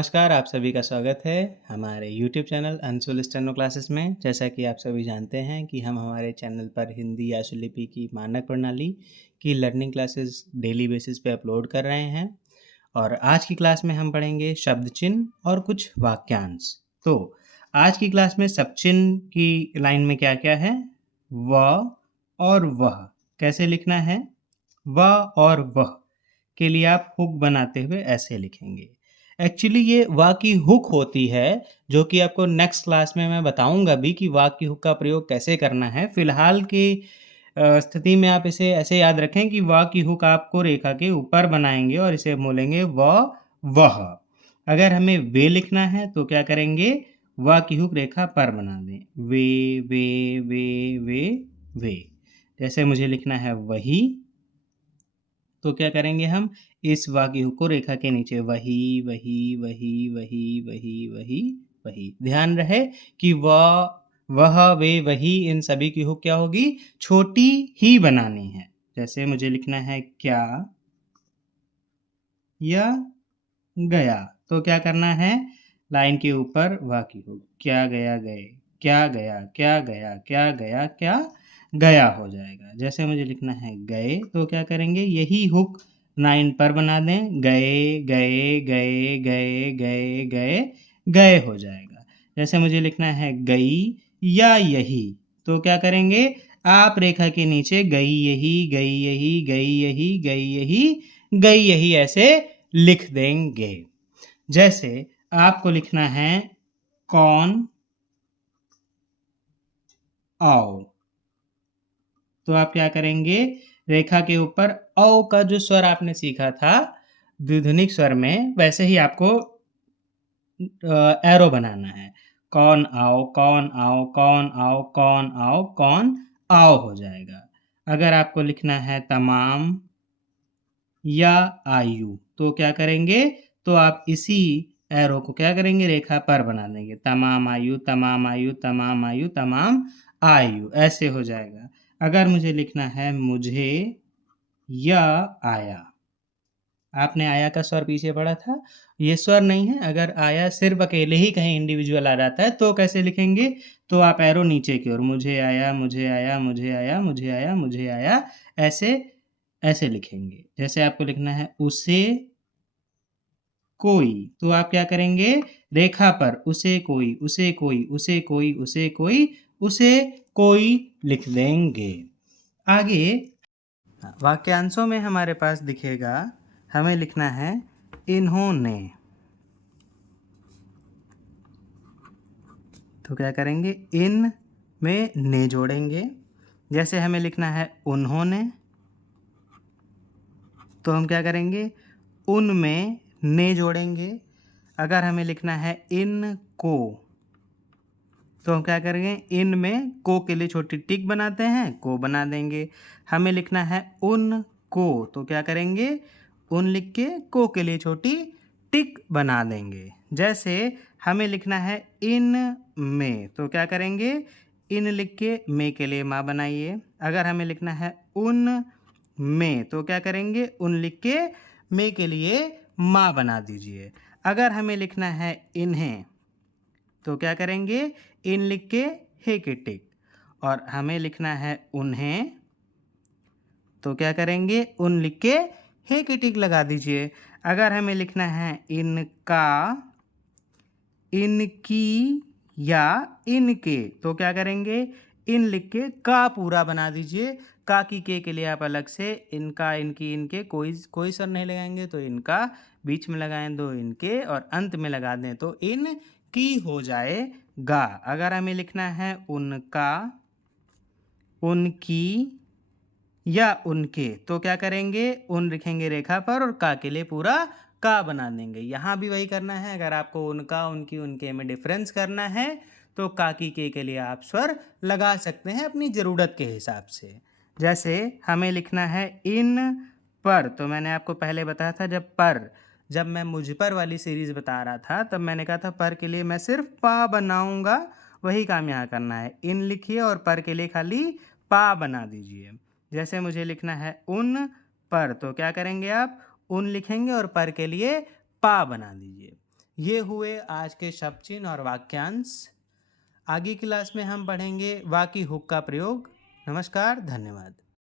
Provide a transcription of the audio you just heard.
नमस्कार, आप सभी का स्वागत है हमारे YouTube channel Anshul steno classes में। जैसा कि आप सभी जानते हैं कि हम हमारे चैनल पर हिंदी आशुलिपि की मानक प्रणाली की लर्निंग क्लासेस डेली बेसिस पे अपलोड कर रहे हैं और आज की क्लास में हम पढ़ेंगे शब्द चिन्ह और कुछ वाक्यांश। तो आज की क्लास में शब्द चिन्ह की लाइन में क्या-क्या है? व और वह कैसे लिखना है? व और वह के लिए आप हुक बनाते हुए ऐसे लिखेंगे। एक्चुअली ये व की हुक होती है, जो कि आपको नेक्स्ट क्लास में मैं बताऊँगा भी कि व की हुक का प्रयोग कैसे करना है। फ़िलहाल की स्थिति में आप इसे ऐसे याद रखें कि व की हुक आपको रेखा के ऊपर बनाएँगे और इसे बोलेंगे वह। अगर हमें वे लिखना है तो क्या करेंगे? व की हुक रेखा पर बना दें। वे। जैसे मुझे लिखना है वही, तो क्या करेंगे हम? इस व की हुक को रेखा के नीचे वही। ध्यान रहे कि वह, वे, वही इन सभी की हुक क्या होगी? छोटी ही बनानी है। जैसे मुझे लिखना है क्या या गया, तो क्या करना है? लाइन के ऊपर व की हुक, क्या गया गए, क्या गया, क्या गया, क्या गया, क्या गया हो जाएगा। जैसे मुझे लिखना है गए, तो क्या करेंगे? यही हुक लाइन पर बना दें, गए हो जाएगा। जैसे मुझे लिखना है गई या यही, तो क्या करेंगे? आप रेखा के नीचे गई यही ऐसे लिख देंगे। जैसे आपको लिखना है कौन आओ, तो आप क्या करेंगे? रेखा के ऊपर औ का जो स्वर आपने सीखा था द्विध्वनिक स्वर में, वैसे ही आपको एरो बनाना है। कौन आओ, कौन आओ, कौन आओ, कौन आओ, कौन आओ हो जाएगा। अगर आपको लिखना है तमाम या आयु, तो क्या करेंगे? तो आप इसी एरो को क्या करेंगे? रेखा पर बना देंगे। तमाम आयु, तमाम आयु, तमाम आयु, तमाम आयु, ऐसे हो जाएगा। अगर मुझे लिखना है मुझे या आया, आपने आया का स्वर पीछे पढ़ा था, ये स्वर नहीं है। अगर आया सिर्फ़ अकेले ही कहीं इंडिविजुअल आ जाता है, तो कैसे लिखेंगे? तो आप एरो नीचे की ओर मुझे आया, मुझे आया, मुझे आया, मुझे आया, मुझे आया, ऐसे ऐसे लिखेंगे। जैसे आपको लिखना है उसे कोई, तो आप क्या करेंगे? रेखा पर उसे कोई, उसे कोई, उसे कोई, उसे कोई, उसे कोई लिख देंगे। आगे वाक्यांशों में हमारे पास दिखेगा, हमें लिखना है इन्होंने, तो क्या करेंगे? इन में ने जोड़ेंगे। जैसे हमें लिखना है उन्होंने, तो हम क्या करेंगे? उन में ने जोड़ेंगे। अगर हमें लिखना है इनको, तो हम क्या करेंगे? इन में को के लिए छोटी टिक बनाते हैं, को बना देंगे। हमें लिखना है उनको, तो क्या करेंगे? उन लिख के को के लिए छोटी टिक बना देंगे। जैसे हमें लिखना है इन में, तो क्या करेंगे? इन लिख के में के लिए माँ बनाइए। अगर हमें लिखना है उन में, तो क्या करेंगे? उन लिख के में के लिए माँ बना दीजिए। अगर हमें लिखना है इन्हें, तो क्या करेंगे? इन लिख के हे की टिक। और हमें लिखना है उन्हें, तो क्या करेंगे? उन लिख के हे की टिक लगा दीजिए। अगर हमें लिखना है इनका, इनकी या इनके, तो क्या करेंगे? इन लिख के का पूरा बना दीजिए। का की के लिए आप अलग से इनका, इनकी, इनके कोई स्वर नहीं लगाएंगे, तो इनका, बीच में लगाएं दो इनके और अंत में लगा दें तो इन की हो जाएगा। अगर हमें लिखना है उनका, उनकी या उनके, तो क्या करेंगे? उन लिखेंगे रेखा पर और का के लिए पूरा का बना देंगे। यहाँ भी वही करना है। अगर आपको उनका, उनकी, उनके में डिफरेंस करना है, तो का की के लिए आप स्वर लगा सकते हैं अपनी ज़रूरत के हिसाब से। जैसे हमें लिखना है इन पर, तो मैंने आपको पहले बताया था जब मैं मुझ पर वाली सीरीज़ बता रहा था, तब मैंने कहा था पर के लिए मैं सिर्फ पा बनाऊंगा। वही काम यहाँ करना है। इन लिखिए और पर के लिए खाली पा बना दीजिए। जैसे मुझे लिखना है उन पर, तो क्या करेंगे आप? उन लिखेंगे और पर के लिए पा बना दीजिए। ये हुए आज के शब्द चिन्ह और वाक्यांश। आगे क्लास में हम पढ़ेंगे वा की हुक का प्रयोग। नमस्कार, धन्यवाद।